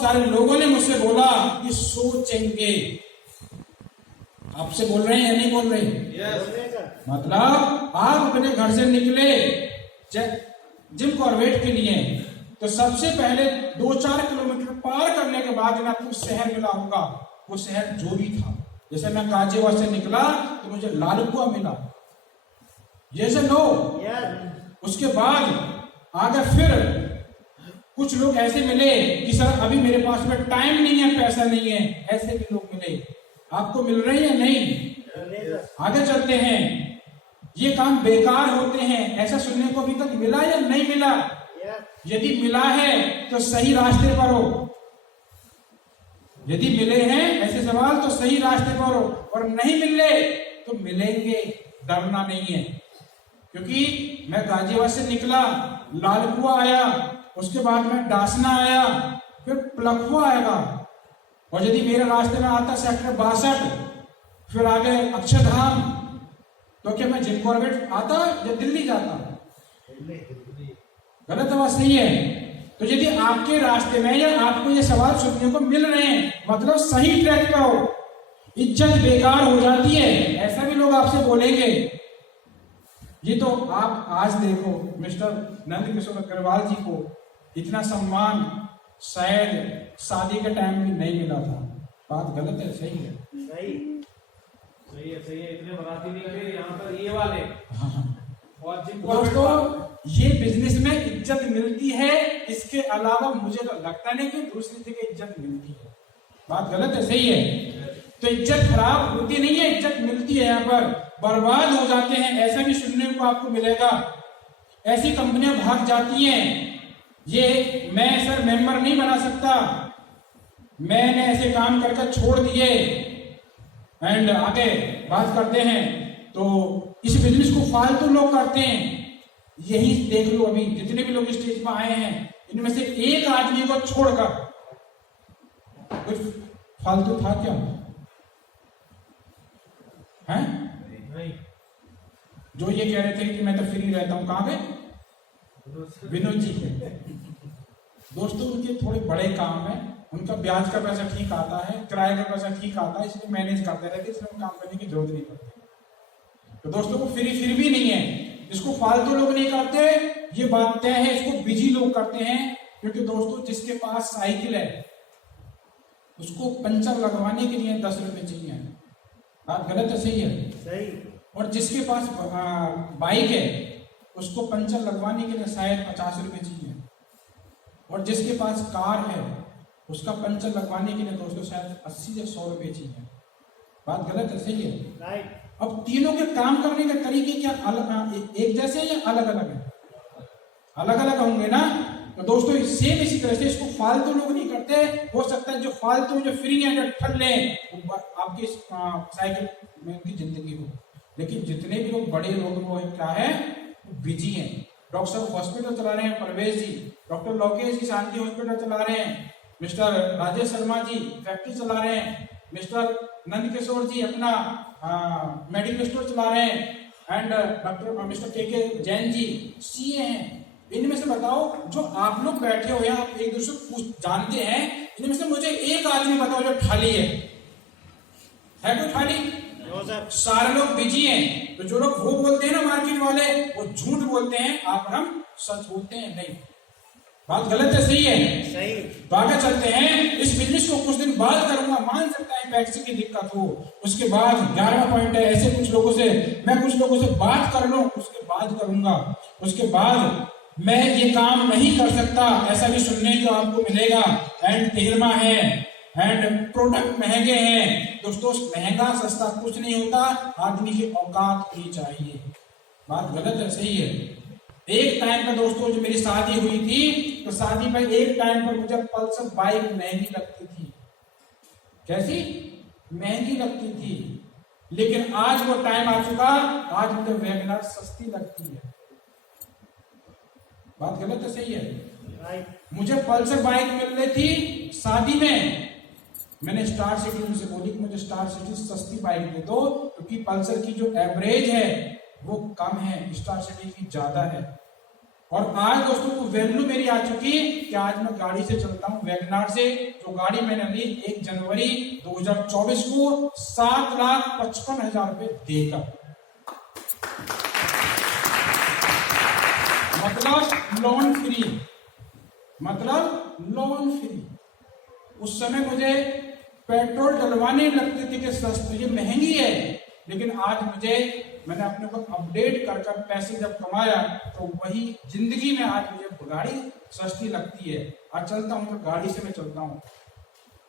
बहुत सारे लोगों ने मुझसे बोला कि सोचेंगे। आपसे बोल रहे हैं या नहीं बोल रहे? मतलब आप अपने घर से निकले जिम कॉर्बेट के लिए, तो सबसे पहले 2-4 किलोमीटर पार करने के बाद ना आपको शहर मिला होगा। वो शहर जो भी था, जैसे मैं गाजियाबाद से निकला तो मुझे लालकुआ मिला, जैसे लो। उसके बाद आगे फिर कुछ लोग ऐसे मिले कि सर अभी मेरे पास में टाइम नहीं है, पैसा नहीं है, ऐसे भी लोग मिले। आपको मिल रहे हैं या नहीं? आगे चलते हैं। ये काम बेकार होते हैं, ऐसा सुनने को अभी तक मिला या नहीं मिला? यदि मिला है तो सही रास्ते पर हो। यदि मिले हैं ऐसे सवाल तो सही रास्ते पर हो, और नहीं मिले तो मिलेंगे, डरना नहीं है। क्योंकि मैं गाजियाबाद से निकला, लालकुआ आया, उसके बाद में डासना आया, फिर प्लखुआ आएगा, और यदि मेरे रास्ते में आता सेक्टर 62, फिर आगे अक्षरधाम, तो क्या मैं जिम कॉर्बेट आता या दिल्ली जाता? गलत बात सही है। तो यदि आपके रास्ते में या आपको ये सवाल सुनने को मिल रहे हैं, मतलब सही ट्रैक पे हो, इज्जत बेकार हो जाती है, ऐसा भी लोग आपसे बोलेंगे। ये तो आप आज देखो, मिस्टर नंद किशोर अग्रवाल जी को इतना सम्मान शायद शादी के टाइम भी नहीं मिला था। बात गलत है? सही है? सही है। इतने बराती निकले यहाँ पर ये वाले। और दोस्तों, ये बिजनेस में इज्जत मिलती है, इसके अलावा मुझे तो लगता नहीं कि दूसरी जगह इज्जत मिलती है। बात गलत है? सही है? तो इज्जत खराब होती नहीं है, इज्जत मिलती है। यहाँ पर बर्बाद हो जाते हैं, ऐसा भी सुनने को आपको मिलेगा। ऐसी कंपनियां भाग जाती हैं। ये मैं सर मेंबर नहीं बना सकता, मैंने ऐसे काम करके छोड़ दिए। एंड आगे बात करते हैं तो इस बिजनेस को फालतू लोग करते हैं। यही देख लो, अभी जितने भी लोग स्टेज पर आए हैं, इनमें से एक आदमी को छोड़कर कुछ फालतू था क्या? हैं? जो ये कह रहे थे कि मैं तो फ्री रहता हूं, कहां गए? विनोद जी के दोस्तों, उनके थोड़े बड़े काम है, उनका ब्याज का पैसा ठीक आता है, किराए का पैसा ठीक आता है, इसलिए मैनेज करते रहते, इसलिए काम करने की जरूरत नहीं पड़ती। तो दोस्तों को फ्री फिर भी नहीं है, इसको फालतू लोग नहीं करते, ये बात तय है, इसको बिजी लोग करते हैं। क्योंकि दोस्तों जिसके पास साइकिल है उसको पंचर लगवाने के लिए 10 रुपए चाहिए। बात गलत है? सही है? सही। और जिसके पास बाइक है उसको पंचर लगवाने के लिए शायद 50 रुपए चाहिए, और जिसके पास कार है उसका पंचर लगवाने के लिए दोस्तों शायद 80 या 100 रुपए चाहिए। बात गलत है? सही है? राइट। अब तीनों के काम करने के तरीके क्या अलग एक जैसे या अलग अलग है? अलग अलग होंगे ना। तो दोस्तों सेम इसी तरह से इसको फालतू लोग नहीं करते। हो सकता है जो फालतू जो फ्री है ठग ले, आपकी साइकिल में उनकी जिंदगी हो, लेकिन जितने भी लोग बड़े लोग वो क्या है, बिजी हैं। डॉक्टर साहब हॉस्पिटल चला रहे हैं, परवेश जी, डॉक्टर लोकेश जी शांति हॉस्पिटल चला रहे हैं, मिस्टर राजेश शर्मा जी फैक्ट्री चला रहे हैं, मिस्टर नंद किशोर जी अपना मेडिकल स्टोर चला रहे हैं, एंड डॉक्टर मिस्टर के जैन जी सीए हैं। इनमें से बताओ, जो आप लोग बैठे हो या आप एक दूसरे को जानते हैं, इनमें से मुझे एक आदमी बताओ जो खाली है कोई खाली? सारे लोग बिजी हैं। तो जो लोग वो बोलते हैं ना मार्केट वाले, वो झूठ बोलते हैं, आप हम सच बोलते हैं। नहीं, बात गलत है? सही है? सही। तो आगे चलते हैं। इस बिजनेस को कुछ दिन बाद करूंगा, मान सकता है पैसे की दिक्कत हो। उसके बाद 11वां पॉइंट है, ऐसे कुछ लोगों से मैं कुछ लोगों से बात कर लूं, उसके बाद करूंगा। उसके बाद मैं ये काम नहीं कर सकता, ऐसा भी सुनने को आपको मिलेगा। एंड 13वां है, एंड प्रोडक्ट महंगे हैं। दोस्तों महंगा सस्ता कुछ नहीं होता, आदमी की औकात ही चाहिए। बात गलत है? सही है? एक टाइम पर दोस्तों जो मेरी शादी हुई थी, तो शादी पर एक टाइम पर मुझे पल्सर बाइक महंगी लगती थी। कैसी? महंगी लगती थी। लेकिन आज वो टाइम आ चुका, आज मुझे वैगनर सस्ती लगती है। बात गलत है? सही है? मुझे पल्सर बाइक मिल रही थी शादी में, मैंने स्टार सिटी उनसे बोली कि मुझे स्टार सिटी सस्ती बाइक दे दो, क्योंकि पल्सर की जो एवरेज है वो कम है, स्टार सिटी की ज्यादा है। और आज दोस्तों वो वैल्यू मेरी आ चुकी कि आज मैं गाड़ी से चलता हूं, वैगनार से। जो गाड़ी मैंने ली 1 जनवरी 2024 को 7,55,000 रुपए देकर, मतलब लोन फ्री, मतलब लोन फ्री। उस समय मुझे पेट्रोल डलवाने लगती थी कि सस्ती, ये महंगी है, लेकिन आज मैंने अपने को अपडेट कर पैसे जब कमाया तो वही जिंदगी में आज मुझे गाड़ी सस्ती लगती है। आज चलता हूं तो गाड़ी से मैं चलता हूं।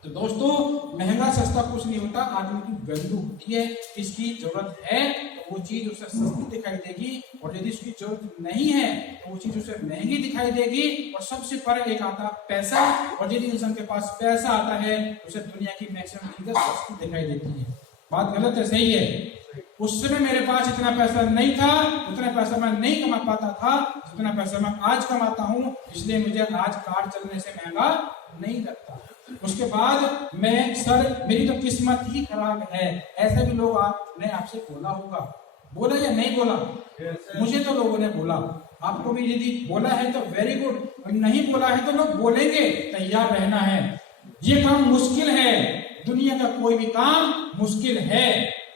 तो दोस्तों महंगा सस्ता कुछ नहीं होता, आदमी की वैल्यू होती है। इसकी जरूरत है तो वो चीज उसे सस्ती दिखाई देगी, और यदि उसकी जरूरत नहीं है तो वो चीज उसे महंगी दिखाई देगी। और सबसे फर्क एक आता है पैसा, और यदि इंसान के पास पैसा आता है तो उसे दुनिया की मैक्सिमम चीजें सस्ती दिखाई देती है। बात गलत है, सही है? उस समय मेरे पास इतना पैसा नहीं था, उतना पैसा मैं नहीं कमा पाता था जितना पैसा मैं आज कमाता हूं, इसलिए मुझे आज कार चलने से महंगा नहीं लगता। उसके बाद मेरी तो किस्मत ही खराब है। ऐसे भी लोग आपने आपसे बोला होगा, बोला या नहीं बोला? मुझे तो लोगों ने बोला, आपको भी यदि बोला है तो वेरी गुड, और नहीं बोला है तो लोग बोलेंगे, तैयार रहना है। ये काम मुश्किल है, दुनिया का कोई भी काम मुश्किल है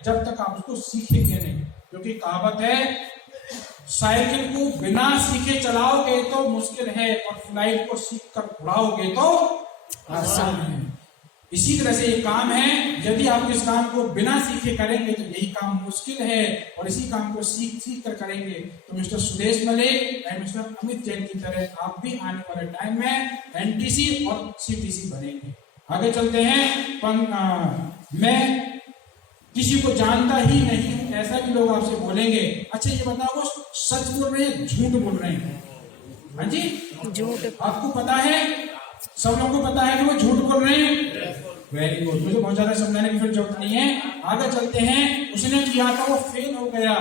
जब तक आप उसको सीखेंगे नहीं। क्योंकि कहावत है, साइकिल को बिना सीखे चलाओगे तो मुश्किल है, और फ्लाइट को सीख कर उड़ाओगे तो आसान है। इसी तरह से ये काम है, यदि आप इस काम को बिना सीखे करेंगे तो यही काम मुश्किल है, और इसी काम को सीख कर करेंगे तो mister Sudesh Malik and mister Amit Jain की तरह आप भी आने वाले टाइम में एनटीसी और सीटीसी बनेंगे। आगे चलते हैं। मैं किसी को जानता ही नहीं हूं, ऐसा भी लोग आपसे बोलेंगे। अच्छा ये बताओ, वो सच बोल रहे हैं झूठ बोल रहे हैं? हाँ जी, झूठ। आपको पता है, सब लोगों को पता है कि वो झूठ बोल रहे हैं। वेरी गुड, मुझे बहुत ज्यादा समझाने की फिर जरूरत नहीं है। आगे चलते हैं। उसने किया था वो फेल हो गया,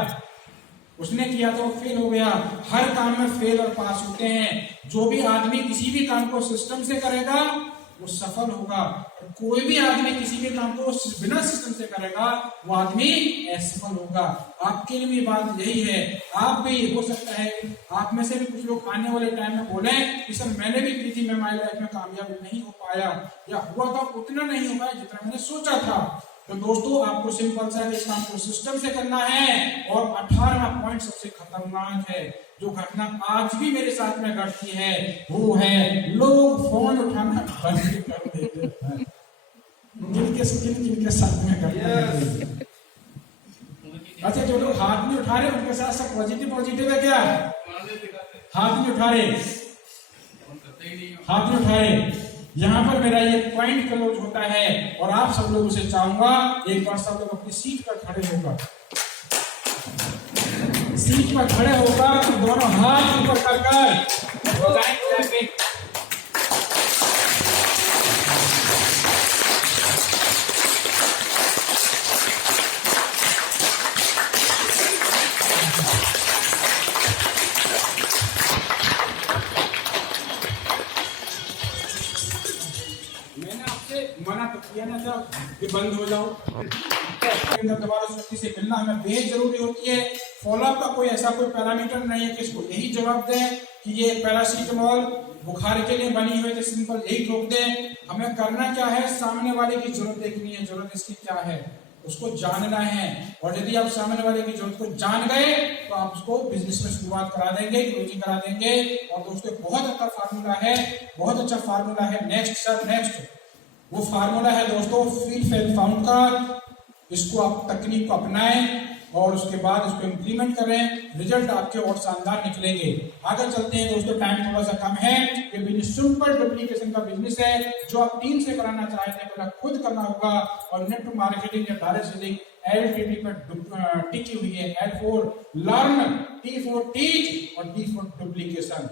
उसने किया तो फेल हो गया। हर काम में फेल और पास होते हैं। जो भी आदमी किसी भी काम को सिस्टम से करेगा वो सफल होगा, और कोई भी आदमी किसी भी काम को बिना सिस्टम से करेगा वो आदमी असफल होगा। आपके लिए भी बात यही है। आप भी हो सकता है आप में से भी कुछ लोग आने वाले टाइम में बोले कि सर मैंने भी की थी, मैं हमारी लाइफ में कामयाब नहीं हो पाया, या हुआ था उतना नहीं हो पाया जितना मैंने सोचा था। तो दोस्तों आपको सिंपल सा इस काम को सिस्टम से करना है। और 18वां पॉइंट सबसे खतरनाक है, जो घटना आज भी मेरे साथ में घटती है, वो है लोग फोन उठाना बंद कर देते हैं। जिनके साथ में घटना है। अच्छा, जो लोग हाथ नहीं उठा रहे उनके साथ सब पॉजिटिव है क्या? हाथ नहीं उठा रहे, हाथ नहीं उठा रहे। यहाँ पर मेरा ये पॉइंट क्लोज होता है, और आप सब लोगों से चाहूंगा एक बार सब लोग अपनी सीट पर खड़े होकर, सीट पर खड़े होकर दोनों हाथ ऊपर कर हो जाएंगे। मना तो किया ना था कि बंद हो जाओ, दोबारा शक्ति से मिलना हमें बेहद जरूरी होती है। फॉलोअप का कोई ऐसा कोई पैरामीटर नहीं है कि इसको यही जवाब दें कि ये पैरासीटामोल बुखार के लिए बनी हुई है, तो सिंपल यही ठोक दें। हमें करना क्या है, सामने वाले की जरूरत देखनी है, जरूरत इसकी क्या है उसको जानना है। और यदि आप सामने वाले की जरूरत को जान गए तो आप उसको बिजनेस में शुरुआत करा देंगे, रोजी करा देंगे। और दोस्तों बहुत अच्छा फार्मूला है, बहुत अच्छा फार्मूला है। नेक्स्ट सर, नेक्स्ट वो फार्मूला है दोस्तों फील फैल फाउंड का। इसको आप तकनीक को अपनाएं और उसके बाद इसको इम्प्लीमेंट करें, रिजल्ट आपके और शानदार निकलेंगे। आगे चलते हैं दोस्तों, टाइम थोड़ा सा कम है। ये बिजनेस सिंपल डुप्लीकेशन का बिजनेस है जो आप टीम से कराना चाहते हैं, पहले खुद करना होगा। और नेट मार्केटिंग या डायरेक्ट सेलिंग LTD पर टिकी हुई है। L for learn, T for teach और D for डुप्लीकेशन।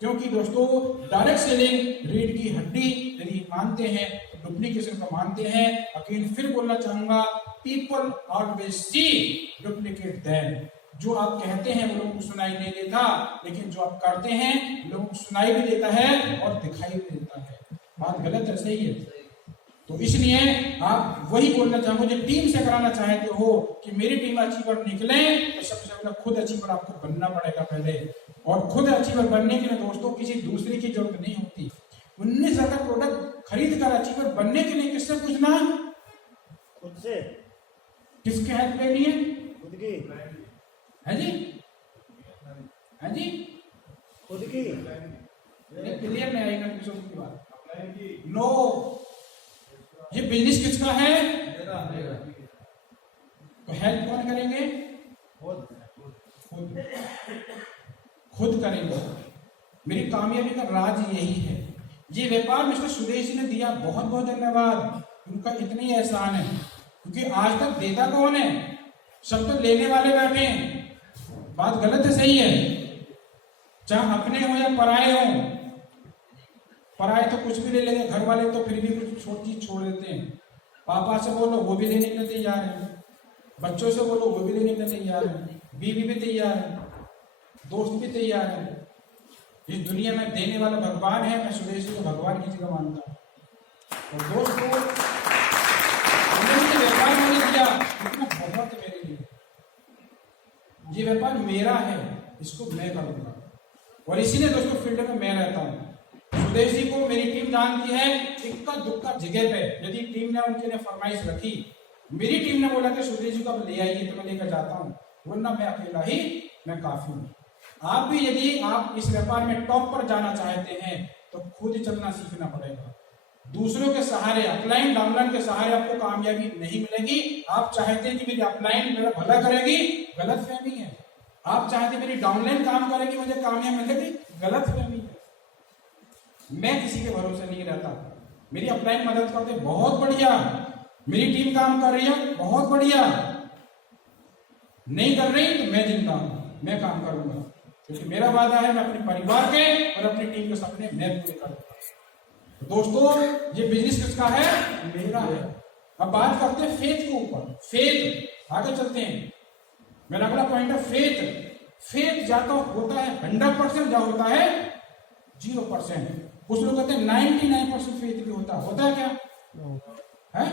क्योंकि दोस्तों डायरेक्ट सेलिंग रीढ़ की हड्डी यदि मानते हैं तो डुप्लीकेशन को मानते हैं। अगेन फिर बोलना चाहूंगा, people always see duplicate them. जो आप कहते हैं वो लोगों को सुनाई नहीं देता, लेकिन जो आप करते हैं लोगों को सुनाई भी देता है और दिखाई भी देता है। बात गलत है, सही है? तो इसलिए आप वही बोलना चाहूंगा, जो टीम से कराना चाहते हो कि मेरी टीम अचीवर निकले तो सबसे पहले खुद अचीवर आपको बनना पड़ेगा। पहले और खुद अचीवर बनने के लिए दोस्तों किसी दूसरे की जरूरत नहीं होती। 19,000 का प्रोडक्ट खरीद कर अचीवर बनने के लिए किससे पूछना? खुद से। किसके हेल्प लेनी है? खुद की। है जी, है जी, खुद की। क्लियर नहीं आएगा की बात। नो, ये बिजनेस किसका है? तो हेल्प कौन करेंगे? खुद खुद करेंगे। मेरी कामयाबी का राज यही है। ये व्यापार मिस्टर सुरेश जी ने दिया, बहुत बहुत धन्यवाद, उनका इतना ही एहसान है, क्योंकि आज तक देता कौन है? सब तो लेने वाले बैठे हैं। बात गलत है सही है? चाहे अपने हो या पराए हो, पराए तो कुछ भी ले लेंगे, घर वाले तो फिर भी कुछ छोटी चीज छोड़ देते हैं। पापा से बोलो वो भी लेने के लिए तैयार है, बच्चों से बोलो वो भी लेने के लिए तैयार है, बीवी भी तैयार है, दोस्त भी तैयार है। इस दुनिया में देने वाला भगवान है। मैं सुरेश जी को भगवान की जगह मानता हूँ। और दोस्तों व्यापार मैंने किया, इतना बहुत मेरे लिए, ये व्यापार मेरा है, इसको मैं करूंगा। और इसीलिए दोस्तों फील्ड में मैं रहता हूँ। सुरेश जी को मेरी टीम जानती है, इक्का दुक्का जगह पे यदि टीम ने उनके लिए फरमाइश रखी, मेरी टीम ने बोला कि सुरेश जी को अब ले आइए तो मैं लेकर जाता हूँ, वरना मैं अकेला ही मैं काफी हूँ। आप भी यदि आप इस व्यापार में टॉप पर जाना चाहते हैं तो खुद चलना सीखना पड़ेगा। दूसरों के सहारे, अपलाइन डाउनलाइन के सहारे आपको कामयाबी नहीं मिलेगी। आप चाहते हैं कि मेरी अपलाइन मेरा भला करेगी, गलत फहमी है। आप चाहते मेरी डाउनलाइन काम करेगी, मुझे कामयाबी मिलेगी, गलत फहमी है। मैं किसी के भरोसे नहीं रहता। मेरी अपलाइन मदद करते, बहुत बढ़िया। मेरी टीम काम कर रही है, बहुत बढ़िया। नहीं कर रही तो मैं जिंदा हूं, मैं काम करूंगा, क्योंकि मेरा वादा है मैं अपने परिवार के और अपनी टीम के सपने मैं पूरे करूंगा। दोस्तों ये बिजनेस किसका है? मेरा है। अब बात करते हैं फेथ के ऊपर। फेथ, आगे चलते हैं। मेरा अगला पॉइंट है फेथ। फेथ या तो होता है 100% या होता है 0%। कुछ लोग कहते हैं 99% फेथ भी होता है क्या? है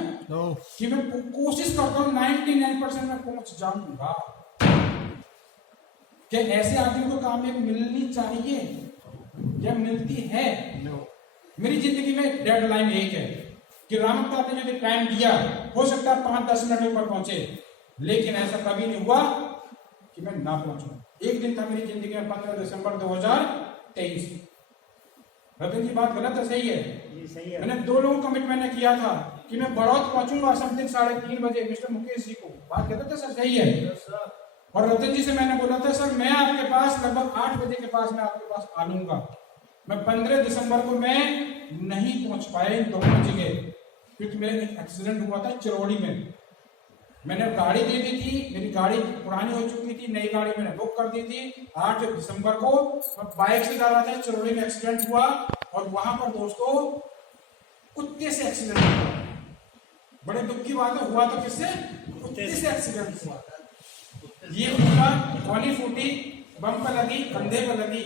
कि मैं कोशिश करता हूं 99% में पहुंच जाऊंगा। क्या ऐसे आदमी को कामयाबी मिलनी चाहिए या मिलती है? मेरी जिंदगी में डेडलाइन एक है कि रामकपाल ने मुझे टाइम दिया, हो सकता है 5-10 मिनट पर पहुंचे, लेकिन ऐसा कभी नहीं हुआ कि मैं ना पहुंचू। एक दिन था मेरी जिंदगी में 15 दिसंबर 2023। रतन जी बात गलत है सही है? सही है। मैंने 2 लोगों कमिटमेंट किया था कि मैं बड़ौत पहुंचूंगा समथिंग 3:30 बजे मिस्टर मुकेश जी को। बात गलत है सर? सही है। और रतन जी से मैंने बोला था सर मैं आपके पास लगभग 8 बजे के पास मैं आपके पास आ लूंगा। मैं 15 दिसंबर को मैं नहीं पहुंच पाया इन दोनों जगह, क्योंकि मेरा एक एक्सीडेंट हुआ था चिरौड़ी में। मैंने गाड़ी दे दी थी, मेरी गाड़ी पुरानी हो चुकी थी, नई गाड़ी मैंने बुक कर दी थी। 8 दिसंबर को मैं बाइक से जा रहा था, चिरौड़ी में एक्सीडेंट हुआ और वहां पर दोस्तों कुत्ते से एक्सीडेंट हुआ। बड़े दुख की बात है, हुआ तो किससे? कुत्ते से एक्सीडेंट हुआ। ये पूरा कॉली फूटी, बम पर लगी, कंधे पर लगी।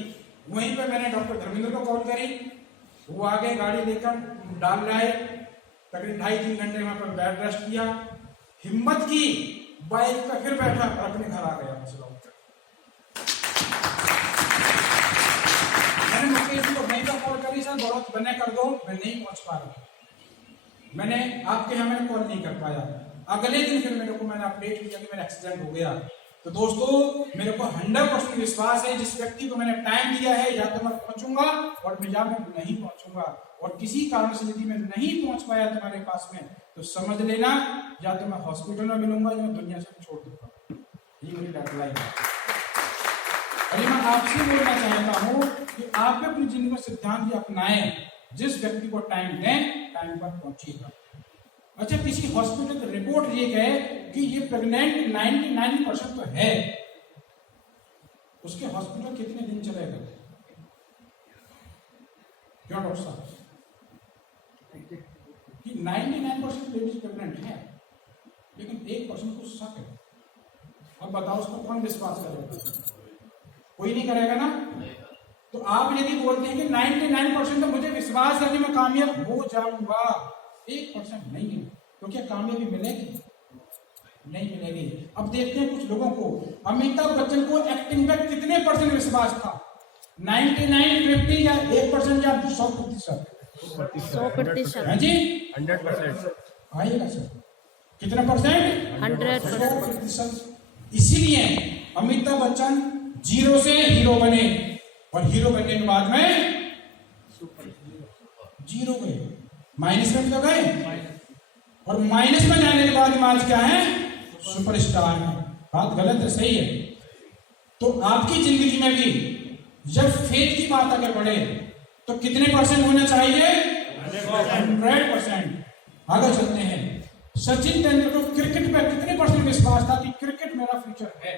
वहीं पे मैंने डॉक्टर धर्मेंद्र को कॉल करी, वो आ गए गाड़ी लेकर, डाल लाए। तकरीबन 2.5-3 घंटे वहां पर बेड रेस्ट किया। हिम्मत की, बाइक पर फिर बैठा और अपने घर आ गया। मैंने मुकेश जी को वहीं पर कॉल करी, सर बहुत बने कर दो, मैं नहीं पहुंच पा रहा। मैंने आपके यहाँ मैंने कॉल नहीं कर पाया। अगले दिन फिर मेरे को मैंने अपडेट किया कि मेरा एक्सीडेंट हो गया। तो दोस्तों मेरे को 100% विश्वास है, जिस व्यक्ति को मैंने टाइम दिया है या तो मैं पहुंचूंगा और या मैं नहीं पहुंचूंगा। और किसी कारण से यदि मैं नहीं पहुंच पाया तुम्हारे पास में तो समझ लेना या तो मैं हॉस्पिटल में मिलूंगा या मैं दुनिया से छोड़ दूंगा। ये मेरी डेडलाइन है। अरे मैं आपसे बोलना चाहता हूं कि आप भी अपनी जिंदगी में सिद्धांत अपनाएं, जिस व्यक्ति को टाइम दें टाइम पर पहुंचिएगा। अच्छा, किसी हॉस्पिटल की रिपोर्ट ये कहे कि ये प्रेग्नेंट 99% तो है, उसके हॉस्पिटल कितने दिन चलेगा? क्यों डॉक्टर साहब? कि 99% लेडीज प्रेग्नेंट है, लेकिन 1% को शक है। अब बताओ उसको कौन विश्वास करेगा? कोई नहीं करेगा ना। तो आप यदि बोलते हैं कि 99% तो मुझे विश्वास है कि मैं कामयाब हो जाऊंगा, 1% नहीं है, तो क्या कामयाबी मिलेगी? नहीं मिलेगी। अब देखते हैं कुछ लोगों को, अमिताभ बच्चन को एक्टिंग में कितने % विश्वास था, 99, 50 या 1% या 100%? 100%। हाँ जी 100%। आइएगा सर, कितना परसेंट? 100%। 100%। इसीलिए अमिताभ बच्चन जीरो से हीरो बने और हीरो बनने के बाद में जीरो गए, माइनस में तो गए, और माइनस में जाने के बाद आज क्या है? सुपरस्टार है। बात गलत है सही है? तो आपकी जिंदगी में भी जब फेथ की बात अगर बढ़े तो कितने परसेंट होना चाहिए? 100%। आगे चलते हैं। सचिन तेंदुलकर को क्रिकेट पर कितने परसेंट विश्वास था कि क्रिकेट मेरा फ्यूचर है?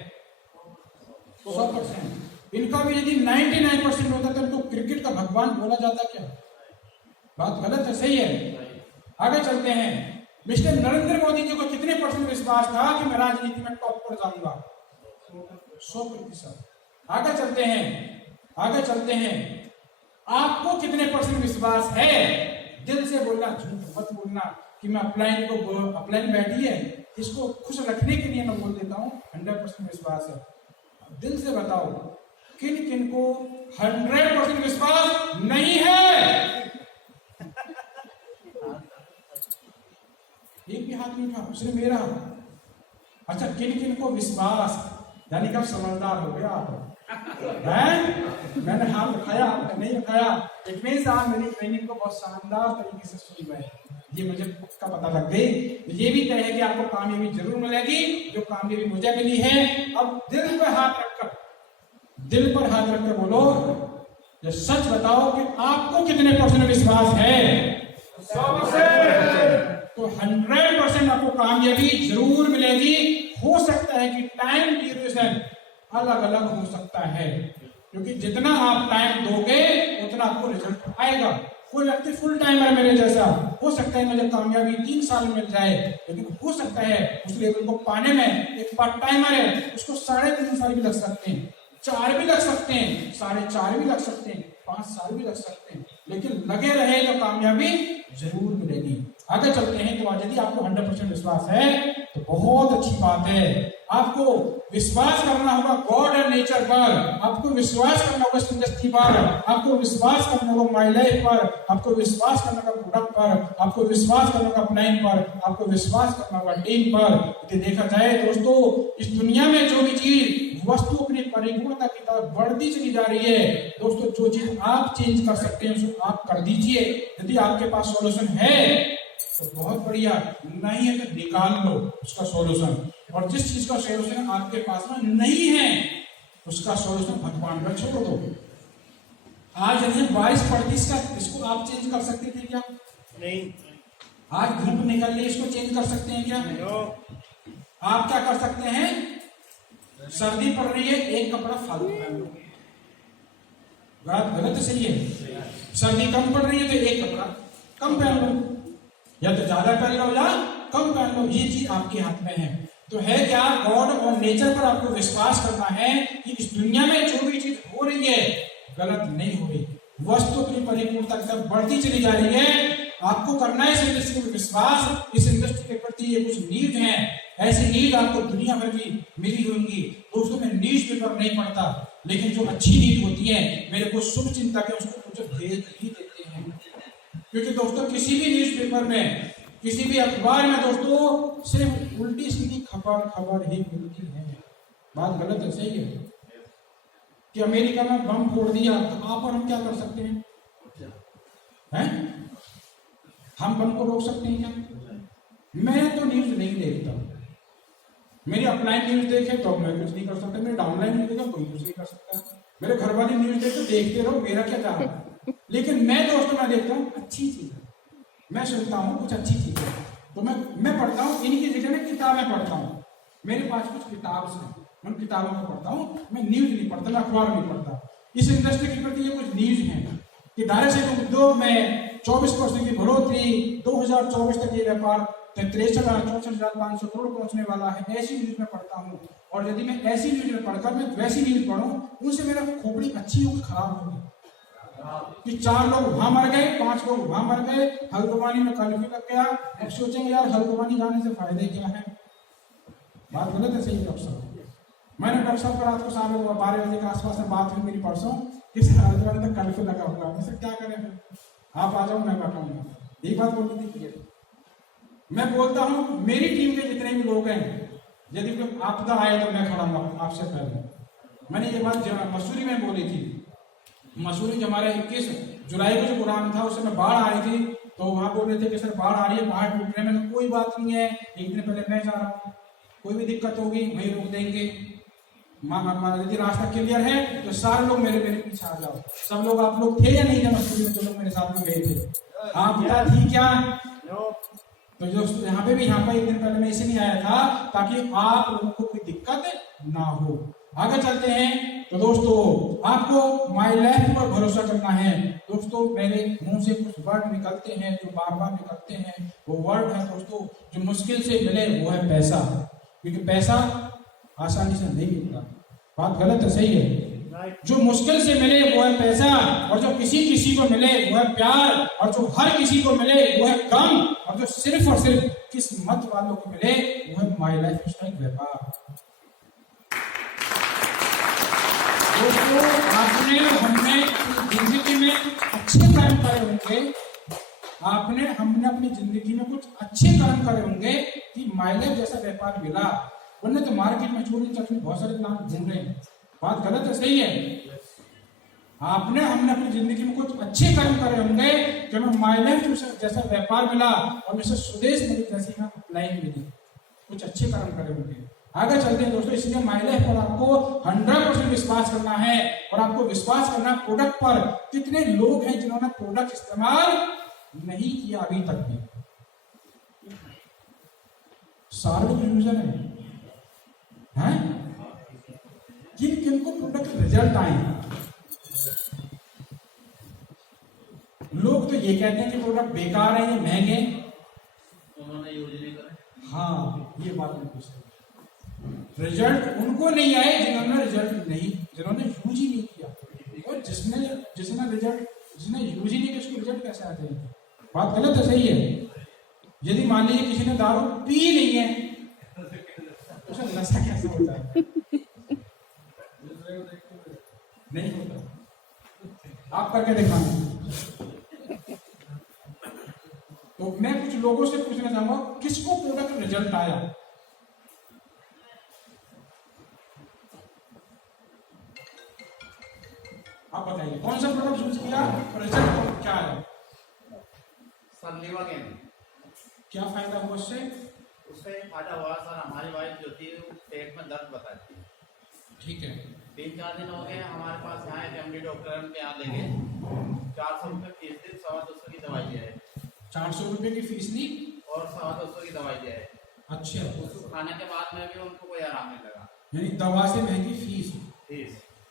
100%। इनका भी यदि 99% होता तो इनको क्रिकेट का भगवान बोला जाता क्या? बात गलत है सही है? आगे चलते हैं। मिस्टर नरेंद्र मोदी जी को कितने परसेंट विश्वास था कि मैं राजनीति में टॉप पर जाऊंगा? 100%। आगे चलते हैं, आगे चलते हैं। आपको कितने परसेंट विश्वास है? दिल से बोलना, झूठ मत बोलना कि मैं अपलाइन बैठी है इसको खुश रखने के लिए मैं बोल देता हूँ। 100% विश्वास है। दिल से बताओ किन किन को 100% विश्वास नहीं है? एक भी हाथ नहीं उठा, उसने मेरा। अच्छा, किन किन को विश्वास, यानी कि आप समझदार हो गया आप हैं? मैंने हाथ उठाया, आपने नहीं उठाया, इट मींस आप मेरी ट्रेनिंग को बहुत शानदार तरीके से सुन गए, ये मुझे पक्का पता लग गई। ये भी तय है कि आपको कामयाबी जरूर मिलेगी, जो कामयाबी मुझे मिली है। अब दिल पर हाथ रखकर, दिल पर हाथ रखकर बोलो, जो सच बताओ कि आपको कितने परसेंट विश्वास है? 100%। तो 100% आपको कामयाबी जरूर मिलेगी। हो सकता है कि टाइम ड्यूरेशन अलग अलग हो सकता है, क्योंकि जितना आप टाइम दोगे उतना आपको रिजल्ट आएगा। कोई व्यक्ति फुल टाइमर मेरे जैसा, हो सकता है मुझे कामयाबी 3 साल मिल जाए, लेकिन हो सकता है उस लेवल को पाने में एक पार्ट टाइमर है उसको 3.5 साल भी लग सकते हैं, 4 भी लग सकते हैं, 4.5 भी लग सकते हैं, 5 साल भी लग सकते हैं, लेकिन लगे रहे तो कामयाबी जरूर मिलेगी। आगे चलते हैं। तो आज यदि आपको 100% विश्वास है तो बहुत अच्छी बात है। आपको विश्वास करना होगा गॉड एंड नेचर पर, आपको विश्वास करना होगा इंडस्ट्री पर, आपको विश्वास करना होगा माई लाइफ पर, आपको विश्वास करना होगा प्रोडक्ट पर, आपको विश्वास करना होगा प्लान पर, आपको विश्वास करना होगा टीम पर। यदि देखा जाए दोस्तों, इस दुनिया में जो भी चीज वस्तु अपनी परिपूर्णता की तरफ बढ़ती चली जा रही है दोस्तों, जो चीज आप चेंज कर सकते हैं उसको आप कर दीजिए। यदि आपके पास सॉल्यूशन है तो बहुत बढ़िया, नहीं है तो निकाल लो उसका सॉल्यूशन। और जिस चीज का सॉल्यूशन आपके पास में नहीं है उसका सॉल्यूशन भगवान पर छोड़ दो। आज यदि बारिश पड़ती इसको आप चेंज कर सकते थे क्या? नहीं। आज धूप निकल रही इसको चेंज कर सकते हैं क्या? आप क्या कर सकते हैं? सर्दी पड़ रही है, एक कपड़ा फालतू पहन लो। बात गलत सही है? सर्दी कम पड़ रही है तो एक कपड़ा कम पहन लो, या तो ज्यादा पहन लो या कम पहन लो, ये चीज आपके हाथ में है। तो है क्या? गॉड और नेचर पर आपको विश्वास करना है कि इस दुनिया में जो भी चीज हो रही है गलत नहीं हो रही, वस्तु अपनी परिपूर्णता की तरफ बढ़ती चली जा रही है। आपको करना है इस इंडस्ट्री में विश्वास। इस इंडस्ट्री के प्रति ये कुछ नीड है, ऐसी नीड आपको दुनिया भर की मिली होंगी दोस्तों। मैं न्यूज पेपर नहीं पढ़ता, लेकिन जो अच्छी नीड होती है मेरे को शुभ चिंतक है उसको मुझे भेज ही देते हैं, क्योंकि दोस्तों किसी भी न्यूज पेपर में, किसी भी अखबार में दोस्तों सिर्फ उल्टी सीधी खबर ही मिलती है। बात गलत है सही है? कि अमेरिका में बम फोड़ दिया तो आप और हम क्या कर सकते हैं? हम बम को रोक सकते हैं क्या? मैं तो न्यूज नहीं देखता, मेरी अपलाइन न्यूज देखे तो मैं कुछ नहीं कर सकता, मेरे डाउनलाइन न्यूज देखे कोई कुछ नहीं कर सकता, मेरे घर वाले न्यूज देखे देखते रहो, मेरा क्या जा रहा है। लेकिन मैं दोस्तों मैं देखता हूँ अच्छी चीज है, मैं सुनता हूँ कुछ अच्छी चीज है, तो मैं पढ़ता हूँ। इनकी जगह में किताबें पढ़ता हूँ, मेरे पास कुछ किताब है, मैं किताबों को पढ़ता हूँ, मैं न्यूज नहीं पढ़ता, मैं अखबार नहीं पढ़ता। इस इंडस्ट्री के प्रति ये कुछ न्यूज है कि दायरे से उद्योग में 24% की बढ़ोतरी, 2024 तक ये व्यापार 63,64,500 करोड़ पहुंचने वाला है, ऐसी न्यूज में पढ़ता हूँ। और यदि मैं ऐसी न्यूज में पढ़कर मैं वैसी न्यूज पढ़ूं, उनसे मेरा खोपड़ी अच्छी होगी खराब होगी कि 4 लोग वहां मर गए, 5 लोग वहां मर गए, हल्द्वानी में कर्फ्यू लग गया। अब सोचेंगे यार हल्द्वानी जाने से फायदे क्या है? बात गलत है सही? डॉक्टर साहब, मैंने डॉक्टर साहब को रात को 12 बजे के आसपास में बात हुई मेरी परसों किस हाल वाले तो कर्फ्यू लगा हुआ है, क्या करें फिर? आप आ जाओ, मैं बैठाऊंगा। यही बात बोलनी थी क्लियर। मैं बोलता हूँ मेरी टीम के जितने भी लोग हैं, यदि कोई आपदा आए तो मैं खड़ा हूँ आपसे पहले। मैंने ये बात मसूरी में बोली थी। मसूरी जो हमारे 21 जुलाई को जो प्रोग्राम था, उस समय बाढ़ आई थी, तो वहां बोल रहे थे कि सर बाढ़ आ रही है, बाढ़ टूट रहे हैं। मैंने कोई बात नहीं है, एक दिन पहले मैं जा रहा हूँ, कोई भी दिक्कत होगी वहीं रोक देंगे। यदि रास्ता क्लियर है तो सारे लोग मेरे पीछे आ जाओ। सब लोग, आप लोग थे या नहीं थे मसूरी में जो लोग मेरे साथ में गए थे? आपदा थी क्या? तो जो यहाँ पे एक दिन पहले मैं इसलिए आया था ताकि आप लोगों को कोई दिक्कत ना हो। आगे चलते हैं। तो दोस्तों आपको माय लाइफ पर भरोसा करना है। दोस्तों मेरे मुंह से कुछ वर्ड निकलते हैं जो बार बार निकलते हैं, वो वर्ड है दोस्तों जो मुश्किल से मिले, वो है पैसा। क्योंकि पैसा आसानी से नहीं मिलता। बात गलत है, सही है? जो मुश्किल से मिले वो है पैसा, और जो किसी को मिले वो है प्यार, और जो हर किसी को मिले वो है गम, और जो सिर्फ और सिर्फ किस्मत वालों को मिले वो है माय लाइफ स्टाइल व्यापार। दोस्तों हमने जिंदगी में अच्छे कर्म करे होंगे, हमने अपनी जिंदगी में कुछ अच्छे कर्म करे होंगे कि माय लाइफ जैसा व्यापार मिला। वरना तो मार्केट में चोरी चकरी बहुत सारे प्लान घूम रहे हैं। बात गलत है, सही है? हमने अपनी जिंदगी में कुछ अच्छे कर्म करे होंगे कि हमें माय लाइफ जैसा व्यापार मिला, और मिस्टर सुदेश मेरी जैसी लाइन मिली। कुछ अच्छे कर्म करे होंगे। आगे चलते हैं दोस्तों। इसलिए माय लाइफ पर आपको 100% विश्वास करना है, और आपको विश्वास करना प्रोडक्ट पर। कितने लोग हैं जिन्होंने प्रोडक्ट इस्तेमाल नहीं किया अभी तक भी? सारे यूजर हैं, किन को प्रोडक्ट रिजल्ट आए? लोग तो ये कहते हैं कि प्रोडक्ट बेकार है, ये महंगे, उन्होंने यूज नहीं करे। हाँ, ये बात बिल्कुल सही। रिजल्ट उनको नहीं आए जिन्होंने यूज ही नहीं किया। और जिसने यूज ही नहीं किया उसको रिजल्ट कैसे आते हैं? बात गलत है, सही है? यदि मान लीजिए किसी ने दारू पी नहीं है, उसका नशा कैसे होता है? नहीं होता। आप करके दिखाना। तो मैं कुछ लोगों से पूछना चाहूंगा, किसको प्रोडक्ट रिजल्ट आया? आप बताइए कौन सा प्रोडक्ट यूज किया, रिजल्ट क्या आया? सर लिवागेन, क्या फायदा हुआ उससे? उससे फायदा हुआ सर, हमारी वाइफ जो थी पेट में दर्द बताती है। ठीक है। 3-4 दिन हो गए हमारे पास यहाँ एक एमडी डॉक्टर के यहाँ लेके 400 रुपये फीस दी, 250 की दवाई दिया है। 400 रुपए की फीस ली और 250 की दवाई दिया है। अच्छा। उसको खाने के बाद में भी उनको कोई आराम नहीं लगा। यानी दवा से महंगी फीस। फीस